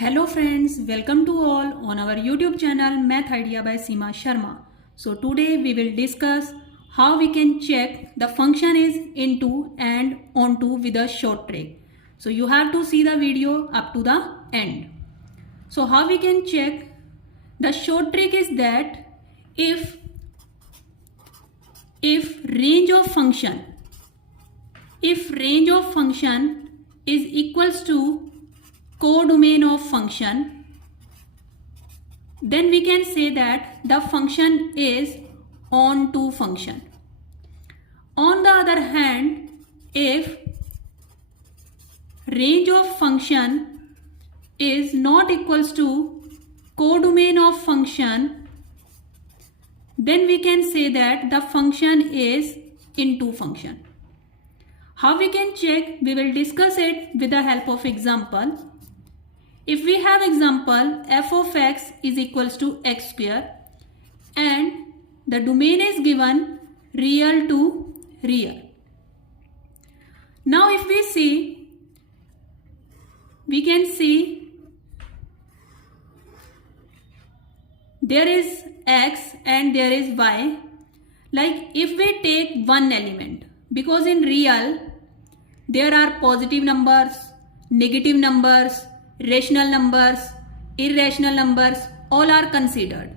Hello friends, welcome to all on our YouTube channel Math Idea by Seema Sharma. So today we will discuss how we can check the function is into and onto with a short trick. So you have to see the video up to the end. So how we can check the short trick is that if range of function is equals to codomain of function, then we can say that the function is onto function. On the other hand, if range of function is not equals to codomain of function, then we can say that the function is into function. How we can check? We will discuss it with the help of example. If we have example f of x is equals to x square and the domain is given real to real. Now if we see, we can see there is x and there is y. Like if we take one element, because in real there are positive numbers, negative numbers, rational numbers, irrational numbers, all are considered.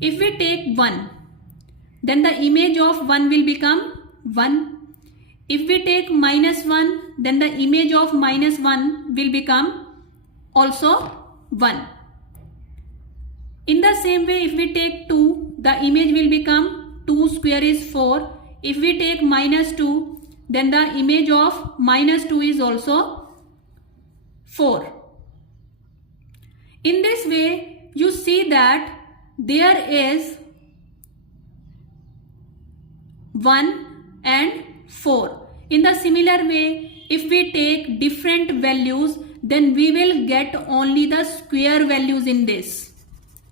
If we take 1, then the image of 1 will become 1. If we take -1, then the image of -1 will become also 1. In the same way, if we take 2, the image will become 2 square is 4. If we take -2, then the image of -2 is also 4. In this way, you see that there is 1 and 4. In the similar way, if we take different values, then we will get only the square values in this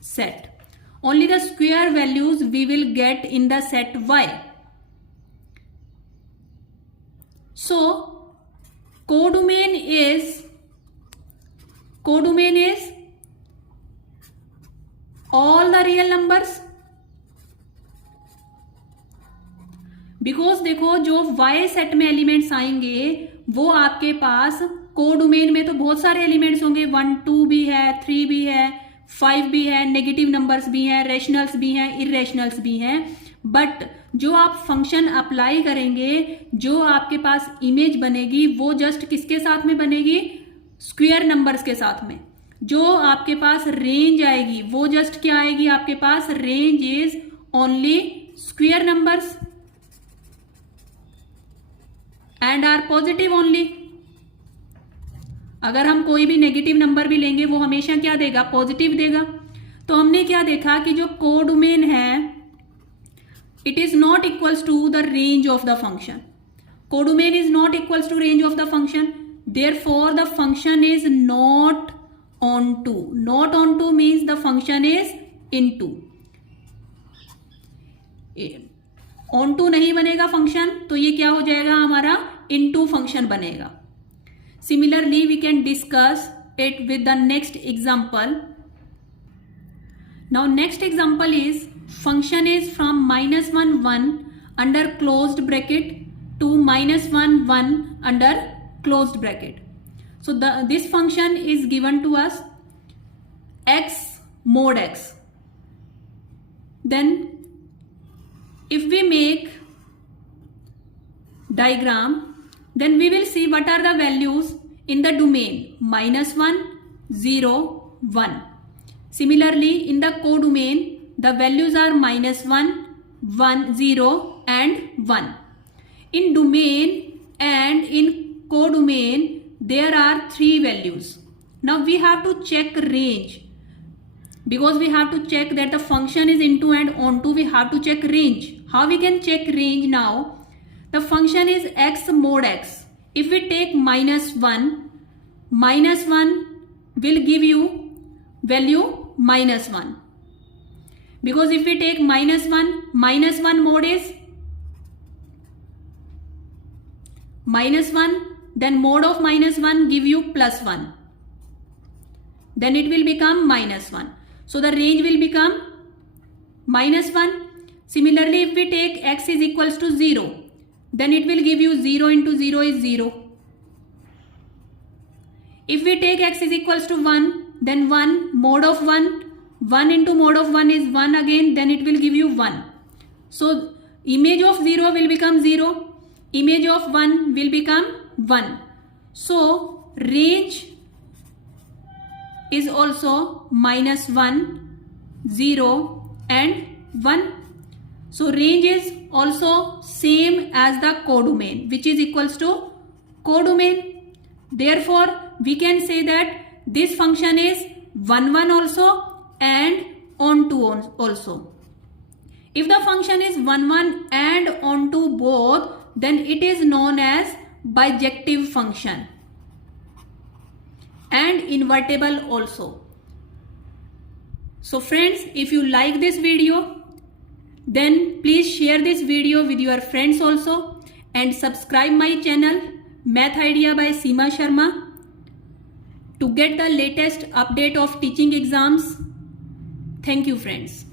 set. Only the square values we will get in the set y. So, codomain is all the real numbers, because देखो जो y set में elements आएंगे वो आपके पास codomain में तो बहुत सारे एलिमेंट्स होंगे, 1 2 भी है, 3 भी है, 5 भी है, नेगेटिव नंबर्स भी हैं, रेशनल्स भी हैं, इरेशनल्स भी हैं. बट जो आप फंक्शन अप्लाई करेंगे, जो आपके पास इमेज बनेगी वो जस्ट किसके साथ में बनेगी? स्क्वायर नंबर्स के साथ में. जो आपके पास रेंज आएगी वो जस्ट क्या आएगी? आपके पास range is only square numbers and are positive only. अगर हम कोई भी नेगेटिव नंबर भी लेंगे वो हमेशा क्या देगा? पॉजिटिव देगा. तो हमने क्या देखा कि जो कोडोमेन है it is not equals to the range of the function. Codomain is not equals to range of the function. Therefore, the function is not onto. Not onto means the function is into. onto नहीं बनेगा function, तो ये क्या हो जाएगा? हमारा into function बनेगा. Similarly, we can discuss it with the next example. Now, next example is function is from -1 1 under closed bracket to -1 1 under closed bracket. So this function is given to us x mod x. Then if we make diagram, then we will see what are the values in the domain -1 0 1. Similarly, in the codomain the values are -1 1 0 and 1. In domain and in codomain there are 3 values. Now we have to check range, because we have to check that the function is into and onto. We have to check range. How we can check range? Now the function is x mod x. If we take -1 will give you value -1. Because if we take -1 mod is -1, then mod of -1 give you +1. then it will become -1. So the range will become -1. Similarly, if we take x is equals to 0, then it will give you 0 into 0 is 0. If we take x is equals to 1, then 1 mod of 1, 1 into mod of 1 is 1 again, then it will give you 1. So image of 0 will become 0, image of 1 will become 1. So range is also -1, 0 and 1. So range is also same as the codomain, which is equals to codomain. Therefore, we can say that this function is 1, 1 also and onto also. If the function is 1, 1 and onto both, then it is known as bijective function and invertible also. So friends, if you like this video, then please share this video with your friends also and subscribe my channel Math Idea by Seema Sharma to get the latest update of teaching exams. Thank you friends.